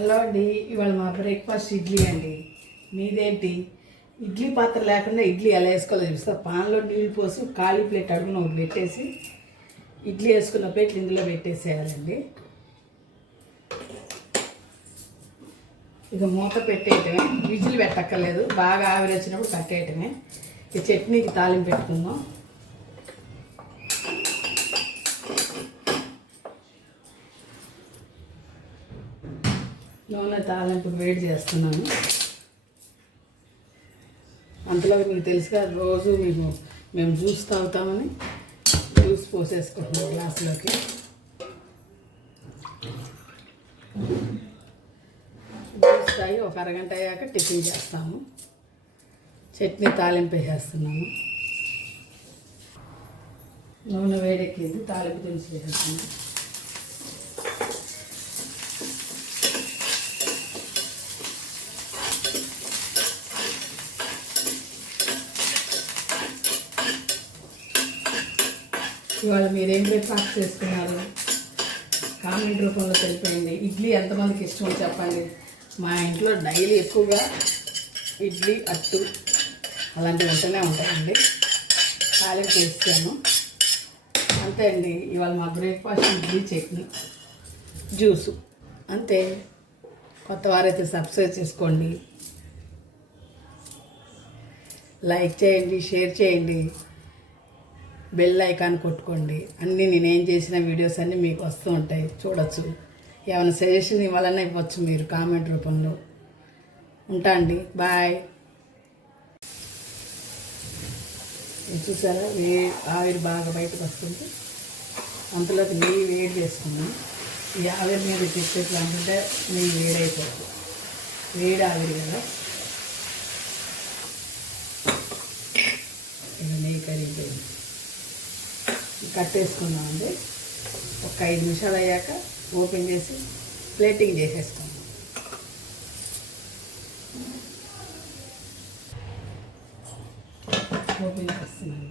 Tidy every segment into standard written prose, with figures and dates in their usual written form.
Hello అండి, ఇవాళ మా బ్రేక్ఫాస్ట్ ఇడ్లీ అండి. మీదేంటి? ఇడ్లీ పాత్ర లేకుండా ఇడ్లీ ఎలా వేసుకోవాలో చూపిస్తా. పాన్లో నీళ్ళు పోసి ఖాళీ ప్లేట్ అడుగున ఒకటి పెట్టేసి ఇడ్లీ వేసుకున్న ప్లేట్లు ఇందులో పెట్టేసేయాలండి. ఇక మూత పెట్టేయటమే, విజిల్ పెట్టక్కర్లేదు. బాగా ఆవిరి వచ్చినప్పుడు కట్టేయటమే. ఈ చట్నీకి తాలింపు పెట్టుకుందాం. నూనె తాలింపు వేడి చేస్తున్నాను. అంతలో మీకు తెలుసుగా, రోజు మేము జ్యూస్ తాగుతామని జ్యూస్ పోసేసుకుంటున్నాం గ్లాసులోకి. జ్యూస్ తాగి ఒక అరగంట అయ్యాక టిఫిన్ చేస్తాము. చట్నీ తాలింపు వేసేస్తున్నాము. నూనె వేడెక్కింది, తాలింపు దినుసులు వేసేస్తున్నాము. ఇవాళ మీరేం బ్రేక్ఫాస్ట్ చేసుకున్నారు? కామెంట్ రూపంలో తెలిపేయండి. ఇడ్లీ ఎంతమందికి ఇష్టమో చెప్పండి. మా ఇంట్లో డైలీ ఎక్కువగా ఇడ్లీ, అట్టు అలాంటివి ఉంటూనే ఉంటాయండి. తాలింపు వేస్తాను అంతే అండి. ఇవాళ మా బ్రేక్ఫాస్ట్ ఇడ్లీ, చట్నీ, జ్యూసు అంతే. కొత్త వారైతే సబ్స్క్రైబ్ చేసుకోండి, లైక్ చేయండి, షేర్ చేయండి, బెల్ ఐకాన్ కొట్టుకోండి. అన్నీ నేనేం చేసిన వీడియోస్ అన్నీ మీకు వస్తూ ఉంటాయి, చూడొచ్చు. ఏమైనా సజెషన్ ఇవ్వాలన్నా ఇవ్వచ్చు మీరు కామెంట్ రూపంలో. ఉంటా అండి, బాయ్. చూసారా, ఆవిరి బాగా బయటకు వస్తుంది. అంతలోకి నెయ్యి వేడి చేసుకున్నాను. ఈ ఆవిరి మీద తీసుకెట్లా అనుకుంటే నెయ్యి వేడైపోతుంది. వేడి ఆవిరి కదా, ఇక నెయ్యి కరిగిపోయింది. కట్టేసుకున్నామండి. ఒక 5 నిమిషాలు అయ్యాక ఓపెన్ చేసి ప్లేటింగ్ చేసేసుకున్నాం. ఓపెన్ చేస్తున్నాండి.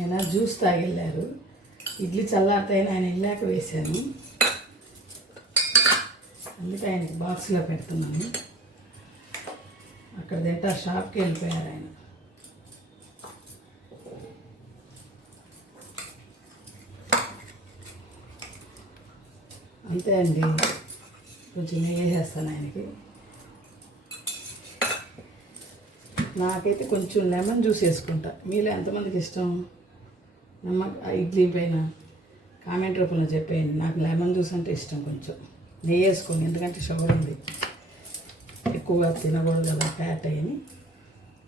ఆయన జ్యూస్ తాగెళ్ళారు. ఇడ్లీ చల్లారితేనే ఆయన వెళ్ళాక వేశాను. అందుకే ఆయనకి బాక్స్లో పెడుతున్నాను. అక్కడ తింటా షాప్కి వెళ్ళిపోయారు ఆయన. అంతే అండి, కొంచెం నెయ్యి వేసేస్తాను ఆయనకి. నాకైతే కొంచెం లెమన్ జ్యూస్ వేసుకుంటా. మీలో ఎంతమందికి ఇష్టం ఇడ్లీ పైన కామెంట్ రూపంలో చెప్పేయండి. నాకు లెమన్ జ్యూస్ అంటే ఇష్టం. కొంచెం నెయ్యి వేసుకోండి, ఎందుకంటే షుగర్ ఉంది, ఎక్కువగా తినకూడదు కదా, ఫ్యాట్ అయ్యి.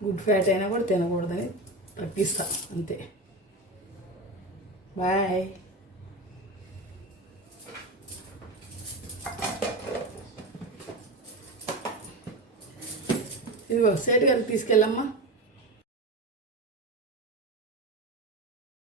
గుడ్ ఫ్యాట్ అయినా కూడా తినకూడదని తగ్గిస్తా అంతే. బాయ్. ఇదిగో సేటు గారికి తీసుకెళ్ళమ్మా.